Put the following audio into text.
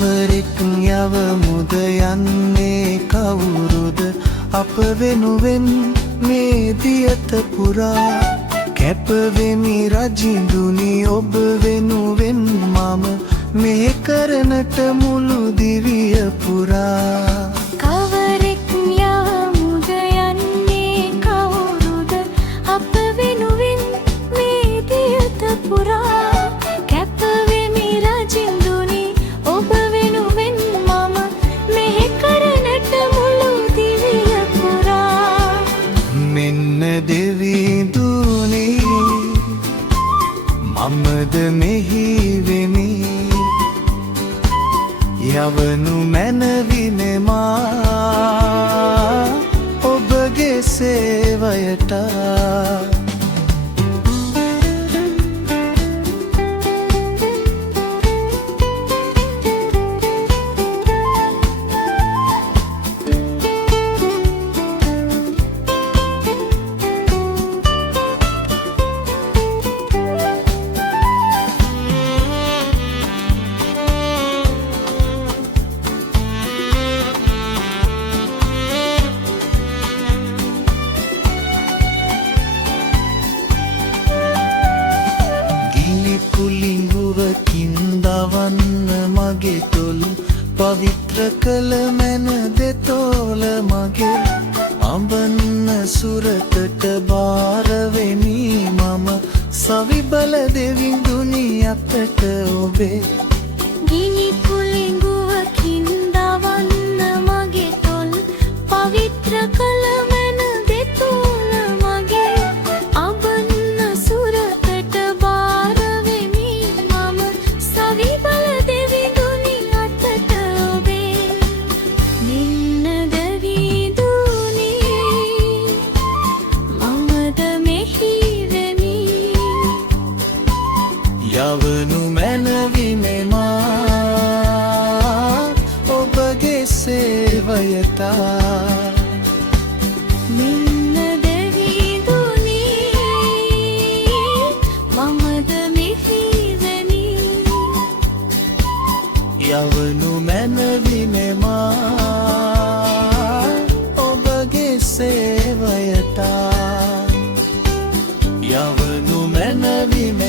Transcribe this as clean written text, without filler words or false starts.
කවරෙක් යවමුද යන්නේ කවුරුද අප වෙනුවෙන් මේ දියත පුරා කැපවෙමි රජිඳුනි ඔබ වෙනුවෙන් මම මේ කරනට මුළු දිවිය පුරා කවරෙක් යවමුද යන්නේ කවුරුද අප වෙනුවෙන් මේ දියත පුරා කැපවෙමි රජිඳුනි ඔබ වෙනුවෙන් මම මේ කරනට මුළු දිවිය පුරා මෙන්න දෙවිඳුනි මමද මෙහි වෙමි යවනු මැනවිනෙමා ඔබගේ සේවයට කුලිඟුවකින් දවන්න මගේ තොල් පවිත්‍ර කළ මැන දෙතෝල මගේ අඹන්න සුරතට භාරවෙමි මම සවිබල දෙවිඳුනි අතට ඔබේ ගිනි කුලිඟුවකින් දවන්න මගේ තොල් පවිත්‍ර කළ මැන දෙතෝල මගේ අඹන්න සුරතට භාරවෙමි මම සවිබල දෙවිඳුනි අතට ඔබේ මෙන්න දෙවිඳුනි මමද මෙහි වෙමි යවනු මැනවිනෙමා ඔබගේ සේවයතා මෙන්න දෙවිඳුනි මමද මෙහි වෙමි යවනු මැනවිනෙමා ඔබගේ සේවයතා යවනු මැනවිනෙමා